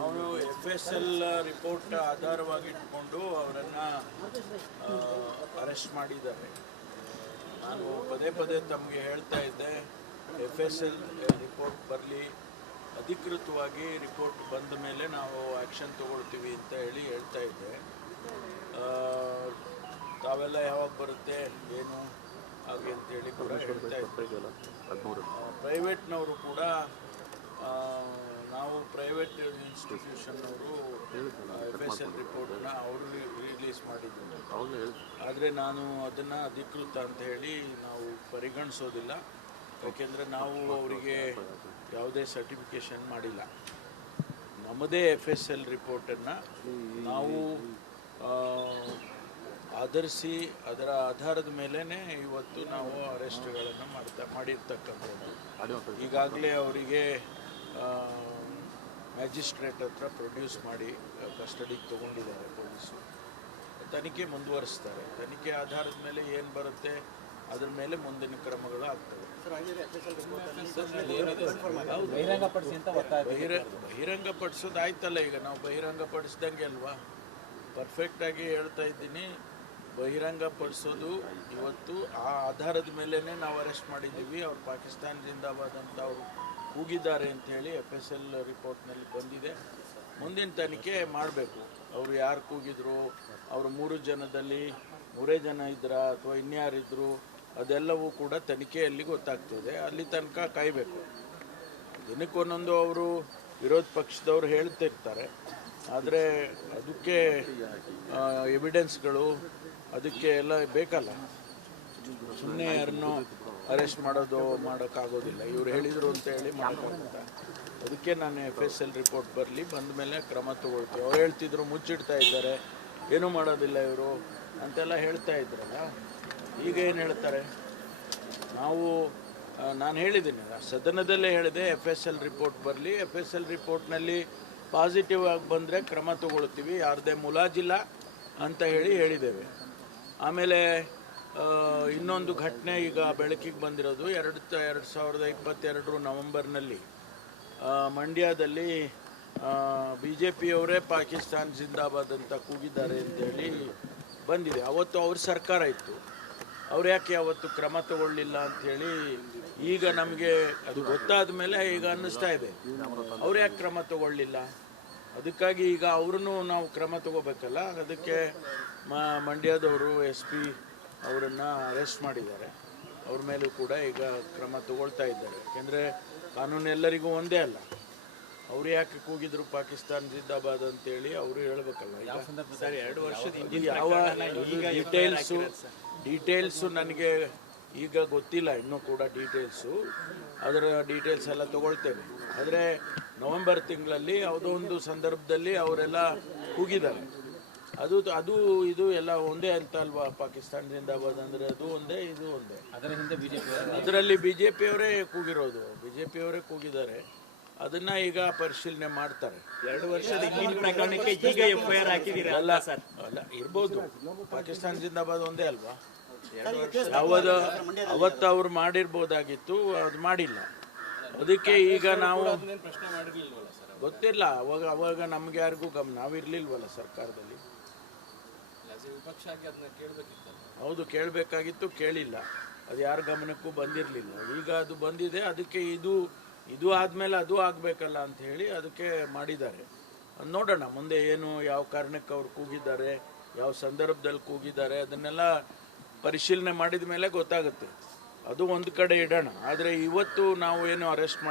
ಅವರು FSL report ಆಧಾರವಾಗಿಟ್ಕೊಂಡು ಅವರನ್ನು arrest ಮಾಡಿದ್ದಾರೆ. ನಾನು ಪದೇ ಪದೇ ತಮಗೆ ಹೇಳ್ತಾ ಇದ್ದೆ, FSL ರಿಪೋರ್ಟ್ ಬರಲಿ, ಅಧಿಕೃತವಾಗಿ ರಿಪೋರ್ಟ್ ಬಂದ ಮೇಲೆ ನಾವು ಆ್ಯಕ್ಷನ್ ತಗೊಳ್ತೀವಿ ಅಂತ ಹೇಳ್ತಾ ಇದ್ದೆ. ತಾವೆಲ್ಲ ಯಾವಾಗ ಬರುತ್ತೆ ಏನು ಹಾಗೆ ಅಂತೇಳಿ ಕೂಡ ಹೇಳ್ತಾ ಇದ್ದೆ. ಪ್ರೈವೇಟ್ನವರು ಕೂಡ ನಾವು ಪ್ರೈವೇಟ್ ಇನ್ಸ್ಟಿಟ್ಯೂಷನ್ನವರು FSL ರಿಪೋರ್ಟನ್ನ ಅವರು ರಿಲೀಸ್ ಮಾಡಿದ್ರು. ಆದರೆ ನಾನು ಅದನ್ನು ಅಧಿಕೃತ ಅಂತ ಹೇಳಿ ನಾವು ಪರಿಗಣಿಸೋದಿಲ್ಲ. ಯಾಕೆಂದರೆ ನಾವು ಅವರಿಗೆ ಯಾವುದೇ ಸರ್ಟಿಫಿಕೇಷನ್ ಮಾಡಿಲ್ಲ. ನಮ್ಮದೇ FSL ರಿಪೋರ್ಟನ್ನು ನಾವು ಆಧರಿಸಿ ಅದರ ಆಧಾರದ ಮೇಲೇ ಇವತ್ತು ನಾವು ಅರೆಸ್ಟ್ಗಳನ್ನು ಮಾಡಿರ್ತಕ್ಕಂಥದ್ದು. ಈಗಾಗಲೇ ಅವರಿಗೆ ಮ್ಯಾಜಿಸ್ಟ್ರೇಟ್ ಹತ್ರ ಪ್ರೊಡ್ಯೂಸ್ ಮಾಡಿ ಕಸ್ಟಡಿಗೆ ತೊಗೊಂಡಿದ್ದಾರೆ ಪೊಲೀಸರು. ತನಿಖೆ ಮುಂದುವರಿಸ್ತಾರೆ. ತನಿಖೆ ಆಧಾರದ ಮೇಲೆ ಏನು ಬರುತ್ತೆ ಅದ್ರ ಮೇಲೆ ಮುಂದಿನ ಕ್ರಮಗಳು ಆಗ್ತವೆ. ಬಹಿರಂಗಪಡಿಸೋದು ಆಯ್ತಲ್ಲ, ಈಗ ನಾವು ಬಹಿರಂಗಪಡಿಸ್ದಂಗೆ ಅಲ್ವಾ. ಪರ್ಫೆಕ್ಟಾಗಿ ಹೇಳ್ತಾ ಇದ್ದೀನಿ, ಬಹಿರಂಗಪಡಿಸೋದು ಇವತ್ತು ಆ ಆಧಾರದ ಮೇಲೇ ನಾವು ಅರೆಸ್ಟ್ ಮಾಡಿದ್ದೀವಿ. ಅವ್ರು ಪಾಕಿಸ್ತಾನ ಜಿಂದಾಬಾದ್ ಅಂತ ಅವರು ಕೂಗಿದ್ದಾರೆ ಅಂಥೇಳಿ FSL ರಿಪೋರ್ಟ್ನಲ್ಲಿ ಬಂದಿದೆ. ಮುಂದಿನ ತನಿಖೆ ಮಾಡಬೇಕು. ಅವರು ಯಾರು ಕೂಗಿದ್ರು, ಅವರು 3 ಜನದಲ್ಲಿ 3 ಜನ ಇದ್ರ ಅಥವಾ ಇನ್ಯಾರಿದ್ರು, ಅದೆಲ್ಲವೂ ಕೂಡ ತನಿಖೆಯಲ್ಲಿ ಗೊತ್ತಾಗ್ತದೆ. ಅಲ್ಲಿ ತನಕ ಕಾಯಬೇಕು. ದಿನಕ್ಕೊಂದೊಂದು ಅವರು ವಿರೋಧ ಪಕ್ಷದವರು ಹೇಳ್ತಿರ್ತಾರೆ, ಆದರೆ ಅದಕ್ಕೆ ಎವಿಡೆನ್ಸ್ಗಳು ಅದಕ್ಕೆ ಎಲ್ಲ ಬೇಕಲ್ಲ. ಸುಮ್ಮನೆ ಯಾರನ್ನೋ ಅರೆಸ್ಟ್ ಮಾಡೋಕ್ಕಾಗೋದಿಲ್ಲ. ಇವ್ರು ಹೇಳಿದರು ಅಂತ ಹೇಳಿ ಮಾಡೋಕ್ಕಾಗುತ್ತಾ? ಅದಕ್ಕೆ ನಾನು FSL ರಿಪೋರ್ಟ್ ಬರಲಿ, ಬಂದ ಮೇಲೆ ಕ್ರಮ ತಗೊಳ್ತೀವಿ. ಅವ್ರು ಹೇಳ್ತಿದ್ರು ಮುಚ್ಚಿಡ್ತಾ ಇದ್ದಾರೆ, ಏನೂ ಮಾಡೋದಿಲ್ಲ ಇವರು ಅಂತೆಲ್ಲ ಹೇಳ್ತಾ ಇದ್ರಲ್ಲ. ಈಗ ಏನು ಹೇಳ್ತಾರೆ? ನಾನು ಹೇಳಿದ್ದೀನಿ, ಸದನದಲ್ಲೇ ಹೇಳಿದೆ, FSL ರಿಪೋರ್ಟ್ ಬರಲಿ, FSL ರಿಪೋರ್ಟ್ನಲ್ಲಿ ಪಾಸಿಟಿವ್ ಆಗಿ ಬಂದರೆ ಕ್ರಮ ತಗೊಳ್ತೀವಿ, ಯಾರದೇ ಮುಲಾಜಿಲ್ಲ ಅಂತ ಹೇಳಿದ್ದೇವೆ. ಆಮೇಲೆ ಇನ್ನೊಂದು ಘಟನೆ ಈಗ ಬೆಳಕಿಗೆ ಬಂದಿರೋದು 2022 ನವೆಂಬರ್ನಲ್ಲಿ ಮಂಡ್ಯದಲ್ಲಿ BJPಯವರೇ ಪಾಕಿಸ್ತಾನ ಜಿಂದಾಬಾದ್ ಅಂತ ಕೂಗಿದ್ದಾರೆ ಅಂತೇಳಿ ಬಂದಿದೆ. ಅವತ್ತು ಅವ್ರ ಸರ್ಕಾರ ಇತ್ತು, ಅವ್ರು ಯಾಕೆ ಅವತ್ತು ಕ್ರಮ ತಗೊಳ್ಳಿಲ್ಲ ಅಂಥೇಳಿ ಈಗ ನಮಗೆ ಅದು ಗೊತ್ತಾದ ಮೇಲೆ ಈಗ ಅನ್ನಿಸ್ತಾ ಇದೆ, ಅವ್ರು ಯಾಕೆ ಕ್ರಮ ತಗೊಳ್ಳಿಲ್ಲ. ಅದಕ್ಕಾಗಿ ಈಗ ಅವ್ರನ್ನೂ ನಾವು ಕ್ರಮ ತಗೋಬೇಕಲ್ಲ. ಅದಕ್ಕೆ ಮಂಡ್ಯದವರು SP ಅವರನ್ನು ಅರೆಸ್ಟ್ ಮಾಡಿದ್ದಾರೆ. ಅವ್ರ ಮೇಲೂ ಕೂಡ ಈಗ ಕ್ರಮ ತಗೊಳ್ತಾ ಇದ್ದಾರೆ. ಯಾಕೆಂದರೆ ಕಾನೂನು ಎಲ್ಲರಿಗೂ ಒಂದೇ ಅಲ್ಲ. ಅವ್ರು ಯಾಕೆ ಕೂಗಿದ್ರು ಪಾಕಿಸ್ತಾನ ಜಿಂದಾಬಾದ್ ಅಂತೇಳಿ ಅವರು ಹೇಳಬೇಕಲ್ಲ. ಯಾವ ಡೀಟೇಲ್ಸು ನನಗೆ ಈಗ ಗೊತ್ತಿಲ್ಲ, ಇನ್ನೂ ಕೂಡ ಡೀಟೇಲ್ಸು. ಅದರ ಡೀಟೇಲ್ಸ್ ಎಲ್ಲ ತಗೊಳ್ತೇನೆ. ಆದರೆ ನವೆಂಬರ್ ತಿಂಗಳಲ್ಲಿ ಯಾವುದೋ ಒಂದು ಸಂದರ್ಭದಲ್ಲಿ ಅವರೆಲ್ಲ ಕೂಗಿದ್ದಾರೆ. ಅದು ಇದು ಎಲ್ಲ ಒಂದೇ ಅಂತ ಅಲ್ವಾ? ಪಾಕಿಸ್ತಾನ ಜಿಂದಾಬಾದ್ ಅಂದರೆ ಅದು ಒಂದೇ, ಇದು ಒಂದೇ. ಅದರಲ್ಲಿ BJPಯವರೇ ಕೂಗಿರೋದು, BJPಯವರೇ ಕೂಗಿದ್ದಾರೆ. ಅದನ್ನ ಈಗ ಪರಿಶೀಲನೆ ಮಾಡ್ತಾರೆ. 2 ವರ್ಷದ ಹಿಂದಿನ ಪ್ರಕರಣಕ್ಕೆ ಈಗ FIR ಹಾಕಿದ್ದೀರಾ? ಅಲ್ಲ ಇರ್ಬೋದು. ಪಾಕಿಸ್ತಾನ ಜಿಂದಾಬಾದ್ ಒಂದೇ ಅಲ್ವಾ? ಅವತ್ತು ಅವ್ರು ಮಾಡಿರ್ಬೋದಾಗಿತ್ತು, ಅದು ಮಾಡಿಲ್ಲ. ಅದಕ್ಕೆ ಈಗ ನಾವು ಗೊತ್ತಿಲ್ಲ. ಅವಾಗ ನಮ್ಗೆ ಯಾರಿಗೂ ನಾವಿರ್ಲಿಲ್ವಲ್ಲ ಸರ್ಕಾರದಲ್ಲಿ. ಹೌದು, ಕೇಳಬೇಕಾಗಿತ್ತು, ಕೇಳಿಲ್ಲ. ಅದು ಯಾರ ಗಮನಕ್ಕೂ ಬಂದಿರಲಿಲ್ಲ. ಈಗ ಅದು ಬಂದಿದೆ. ಅದಕ್ಕೆ ಇದು ಆದಮೇಲೆ ಅದು ಆಗಬೇಕಲ್ಲ ಅಂತ ಹೇಳಿ ಅದಕ್ಕೆ ಮಾಡಿದ್ದಾರೆ. ನೋಡೋಣ ಮುಂದೆ ಏನು, ಯಾವ ಕಾರಣಕ್ಕೆ ಅವ್ರು ಕೂಗಿದ್ದಾರೆ, ಯಾವ ಸಂದರ್ಭದಲ್ಲಿ ಕೂಗಿದ್ದಾರೆ, ಅದನ್ನೆಲ್ಲ ಪರಿಶೀಲನೆ ಮಾಡಿದ ಮೇಲೆ ಗೊತ್ತಾಗುತ್ತೆ. ಅದು ಒಂದು ಕಡೆ ಇಡೋಣ. ಆದರೆ ಇವತ್ತು ನಾವು ಏನು ಅರೆಸ್ಟ್